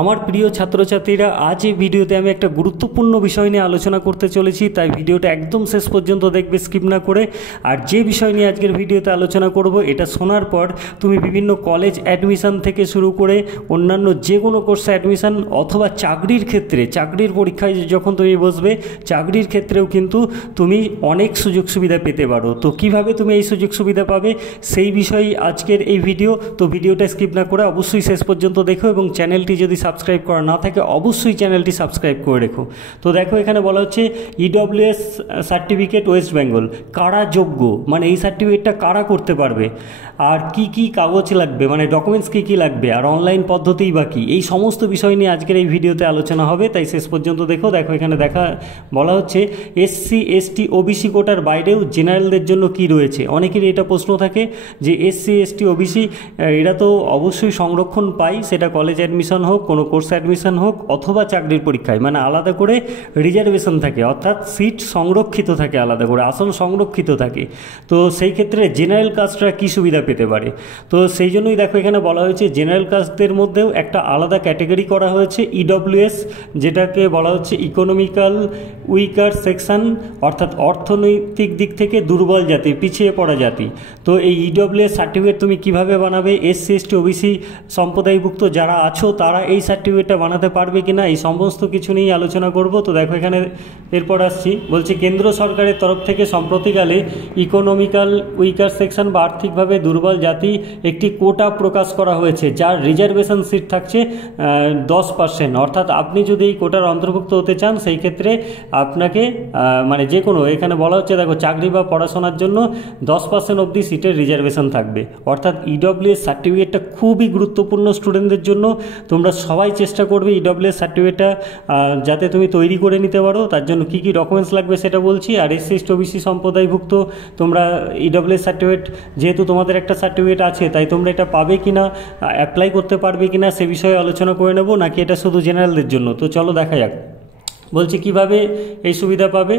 আমার প্রিয় ছাত্রছাত্রীরা, আজ এই ভিডিওতে আমি একটা গুরুত্বপূর্ণ বিষয় নিয়ে আলোচনা করতে চলেছি, তাই ভিডিওটা একদম শেষ পর্যন্ত দেখবে, স্কিপ না করে। আর যে বিষয় নিয়ে আজকের ভিডিওতে আলোচনা করব, এটা শোনার পর তুমি বিভিন্ন কলেজ অ্যাডমিশন থেকে শুরু করে অন্যান্য যে কোনো কোর্সে অ্যাডমিশন অথবা চাকরির ক্ষেত্রে, চাকরির পরীক্ষায় যখন তুমি বসবে, চাকরির ক্ষেত্রেও কিন্তু তুমি অনেক সুযোগ সুবিধা পেতে পারো। তো কিভাবে তুমি এই সুযোগ সুবিধা পাবে সেই বিষয়ে আজকের এই ভিডিও। তো ভিডিওটা স্কিপ না করে অবশ্যই শেষ পর্যন্ত দেখো, এবং চ্যানেলটি যদি সাবস্ক্রাইব করা না থাকে অবশ্যই চ্যানেলটি সাবস্ক্রাইব করে রেখো। তো দেখো, এখানে বলা হচ্ছে ইডব্লিউএস সার্টিফিকেট ওয়েস্ট বেঙ্গল কারা যোগ্য, মানে এই সার্টিফিকেটটা কারা করতে পারবে, আর কি কি কাগজ লাগবে, মানে ডকুমেন্টস কি কি লাগবে, আর অনলাইন পদ্ধতিই বা কী, এই সমস্ত বিষয় নিয়ে আজকের এই ভিডিওতে আলোচনা হবে, তাই শেষ পর্যন্ত দেখো। দেখো এখানে বলা হচ্ছে এসসি এসটি ওবিসি কোটার বাইরেও জেনারেলদের জন্য কি রয়েছে। অনেকেরই এটা প্রশ্ন থাকে যে এসসি এসটি ওবিসি এরা তো অবশ্যই সংরক্ষণ পায়, সেটা কলেজ অ্যাডমিশন হোক, কোনো কোর্স অ্যাডমিশন হোক অথবা চাকরির পরীক্ষায়, মানে আলাদা করে রিজার্ভেশন থাকে, অর্থাৎ সিট সংরক্ষিত থাকে, আলাদা করে আসন সংরক্ষিত থাকে। তো সেই ক্ষেত্রে জেনারেল কাস্টরা কী সুবিধা পেতে পারে, তো সেই জন্যই দেখো এখানে বলা হয়েছে জেনারেল কাস্টদের মধ্যেও একটা আলাদা ক্যাটেগরি করা হয়েছে ইডব্লিউএস, যেটাকে বলা হচ্ছে ইকোনমিক্যাল উইকার সেকশন, অর্থাৎ অর্থনৈতিক দিক থেকে দুর্বল জাতি, পিছিয়ে পড়া জাতি। তো এই ইডব্লিউএস সার্টিফিকেট তুমি কিভাবে বানাবে, এসসি এসটি ওবিসি সম্প্রদায়ভুক্ত যারা আছো তারা এই সার্টিফিকেটটা বানাতে পারবে কিনা, এই সমস্ত কিছু নিয়েই আলোচনা করব। তো দেখো এখানে এরপর আসছি, বলছে কেন্দ্র সরকারের তরফ থেকে সম্প্রতিকালে ইকোনমিক্যাল উইকার সেকশন বা আর্থিকভাবে দুর্বল জাতি একটি কোটা প্রকাশ করা হয়েছে, যার রিজার্ভেশন সিট থাকছে 10%। অর্থাৎ আপনি যদি এই কোটার অন্তর্ভুক্ত হতে চান সেই ক্ষেত্রে আপনাকে মানে যে কোনো, এখানে বলা হচ্ছে দেখো চাকরি বা পড়াশোনার জন্য 10% অবধি সিটের রিজার্ভেশন থাকবে। অর্থাৎ ইডব্লিউএস সার্টিফিকেটটা খুবই গুরুত্বপূর্ণ স্টুডেন্টদের জন্য। তোমরা সবাই চেষ্টা করবে ইডব্লিউএস সার্টিফিকেটটা যাতে তুমি তৈরি করে নিতে পারো। তার জন্য কী কী ডকুমেন্টস লাগবে সেটা বলছি। আর এসসি এসটি ওবিসি সম্প্রদায়ভুক্ত তোমরা ইডব্লিউএস সার্টিফিকেট, যেহেতু তোমাদের একটা সার্টিফিকেট আছে, তাই তোমরা এটা পাবে কিনা, অ্যাপ্লাই করতে পারবে কিনা সে বিষয়ে আলোচনা করে নেব, নাকি এটা শুধু জেনারেলদের জন্য। তো চলো দেখা যাক, বলছি কিভাবে এই সুবিধা পাবে।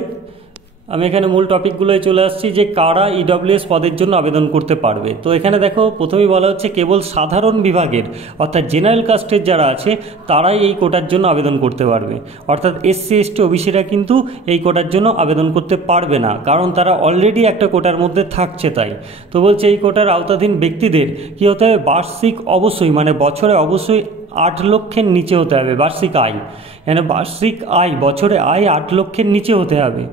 আমি এখানে মূল টপিকগুলোয় চলে আসছি যে কারা ইডব্লিউএস পদের জন্য আবেদন করতে পারবে। তো এখানে দেখো প্রথমেই বলা হচ্ছে কেবল সাধারণ বিভাগের, অর্থাৎ জেনারেল কাস্টের যারা আছে তারাই এই কোটার জন্য আবেদন করতে পারবে। অর্থাৎ এসসি এসটি ওবিসিরা কিন্তু এই কোটার জন্য আবেদন করতে পারবে না, কারণ তারা অলরেডি একটা কোটার মধ্যে থাকছে। তাই তো বলছে এই কোটার আওতাধীন ব্যক্তিদের কী হতে হবে, বার্ষিক অবশ্যই, মানে বছরে অবশ্যই 8 লক্ষের নিচে হতে হবে বার্ষিক আয়। মানে বার্ষিক আয়, বছরে আয় 8 লক্ষের নিচে হতে হবে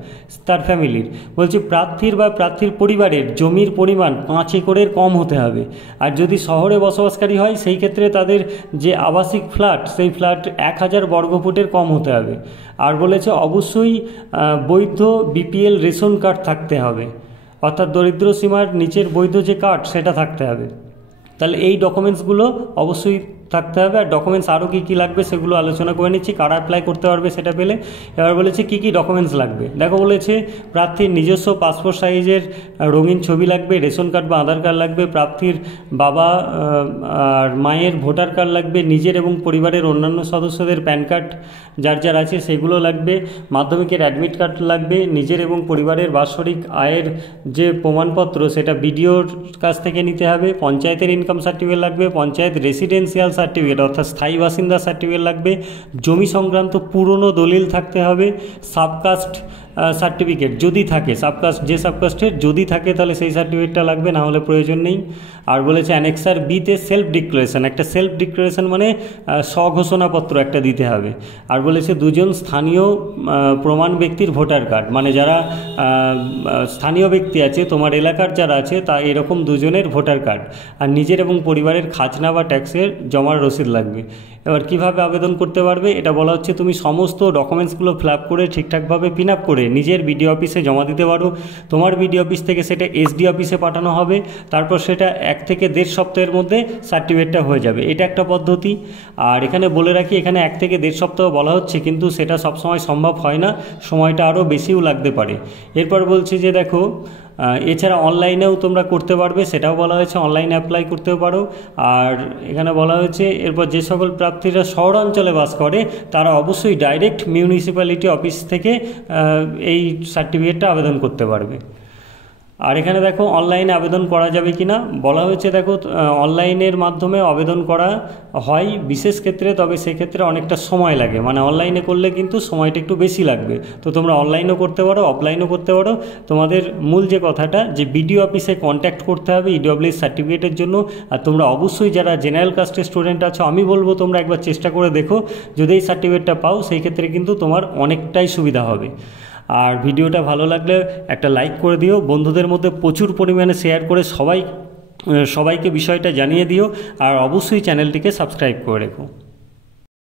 তার ফ্যামিলির। বলছি প্রার্থীর বা প্রার্থীর পরিবারের জমির পরিমাণ 5 একরের কম হতে হবে। আর যদি শহরে বসবাসকারী হয় সেই ক্ষেত্রে তাদের যে আবাসিক ফ্ল্যাট, সেই ফ্ল্যাট 1000 বর্গফুটের কম হতে হবে। আর বলেছে অবশ্যই বৈধ বিপিএল রেশন কার্ড থাকতে হবে, অর্থাৎ দরিদ্র সীমার নিচের বৈধ যে কার্ড সেটা থাকতে হবে। তাহলে এই ডকুমেন্টসগুলো অবশ্যই থাকতে হবে। আর ডকুমেন্টস আরও কী কী লাগবে সেগুলো আলোচনা করে নিচ্ছি, কারা অ্যাপ্লাই করতে পারবে সেটা পেলে। এবার বলেছে কী কী ডকুমেন্টস লাগবে। দেখো বলেছে প্রার্থীর নিজস্ব পাসপোর্ট সাইজের রঙিন ছবি লাগবে, রেশন কার্ড বা আধার কার্ড লাগবে, প্রার্থীর বাবা আর মায়ের ভোটার কার্ড লাগবে, নিজের এবং পরিবারের অন্যান্য সদস্যদের প্যান কার্ড যার যার আছে সেগুলো লাগবে, মাধ্যমিকের অ্যাডমিট কার্ড লাগবে, নিজের এবং পরিবারের বাৎসরিক আয়ের যে প্রমাণপত্র সেটা বিডিওর কাছ থেকে নিতে হবে, পঞ্চায়েতের ইনকাম সার্টিফিকেট লাগবে, পঞ্চায়েত রেসিডেন্সিয়াল সার্টিফিকেট অর্থাৎ স্থায়ী বাসিন্দা সার্টিফিকেট লাগবে, জমি সংক্রান্ত পুরনো দলিল থাকতে হবে, সাবকাস্ট সার্টিফিকেট যদি থাকে, সাবকাস্ট যে সাবকাস্টের যদি থাকে তাহলে সেই সার্টিফিকেটটা লাগবে, না হলে প্রয়োজন নেই। আর বলেছে অ্যানেক্সার বিতে সেলফ ডিক্লারেশন, একটা সেলফ ডিক্লারেশন মানে স্বঘোষণাপত্র একটা দিতে হবে। আর বলেছে 2জন স্থানীয় প্রমাণ ব্যক্তির ভোটার কার্ড, মানে যারা স্থানীয় ব্যক্তি আছে তোমার এলাকার যারা আছে তা এরকম 2জনের ভোটার কার্ড। আর নিজের এবং পরিবারের খাজনা বা ট্যাক্সের জমার রসিদ লাগবে। এবার কিভাবে আবেদন করতে পারবে এটা বলা হচ্ছে তুমি সমস্ত ডকুমেন্টসগুলো ফিল আপ করে ঠিকঠাকভাবে পিন আপ করে নিজের বিডিও অফিসে জমা দিতে পারো। তোমার বিডিও অফিস থেকে সেটা এসডি অফিসে পাঠানো হবে, তারপর সেটা 1 থেকে 1.5 সপ্তাহের মধ্যে সার্টিফিকেটটা হয়ে যাবে। এটা একটা পদ্ধতি। আর এখানে বলে রাখি এখানে 1 থেকে 1.5 সপ্তাহ বলা হচ্ছে, কিন্তু সেটা সবসময় সম্ভব হয় না, সময়টা আরও বেশিও লাগতে পারে। এরপর বলছি যে দেখো এছাড়া অনলাইনেও তোমরা করতে পারবে, সেটাও বলা হয়েছে, অনলাইনে অ্যাপ্লাই করতেও পারো। আর এখানে বলা হয়েছে এরপর যে সকল প্রার্থীরা শহরাঞ্চলে বাস করে তারা অবশ্যই ডাইরেক্ট মিউনিসিপ্যালিটি অফিস থেকে এই সার্টিফিকেটটা আবেদন করতে পারবে। আর এখানে দেখো অনলাইনে আবেদন করা যাবে কি না বলা হয়েছে। দেখো অনলাইনের মাধ্যমে আবেদন করা হয় বিশেষ ক্ষেত্রে, তবে সেক্ষেত্রে অনেকটা সময় লাগে, মানে অনলাইনে করলে কিন্তু সময়টা একটু বেশি লাগবে। তো তোমরা অনলাইনও করতে পারো, অফলাইনও করতে পারো। তোমাদের মূল যে কথাটা যে বিডিও অফিসে কন্ট্যাক্ট করতে হবে ইডব্লিউএস সার্টিফিকেটের জন্য। আর তোমরা অবশ্যই যারা জেনারেল কাস্টের স্টুডেন্ট আছো, আমি বলবো তোমরা একবার চেষ্টা করে দেখো, যদি এই সার্টিফিকেটটা পাও সেই ক্ষেত্রে কিন্তু তোমার অনেকটাই সুবিধা হবে। আর ভিডিওটা ভালো লাগলে একটা লাইক করে দিও, বন্ধুদের মধ্যে প্রচুর পরিমাণে শেয়ার করে সবাইকে বিষয়টা জানিয়ে দিও। আর অবশ্যই চ্যানেলটিকে সাবস্ক্রাইব করে রেখো।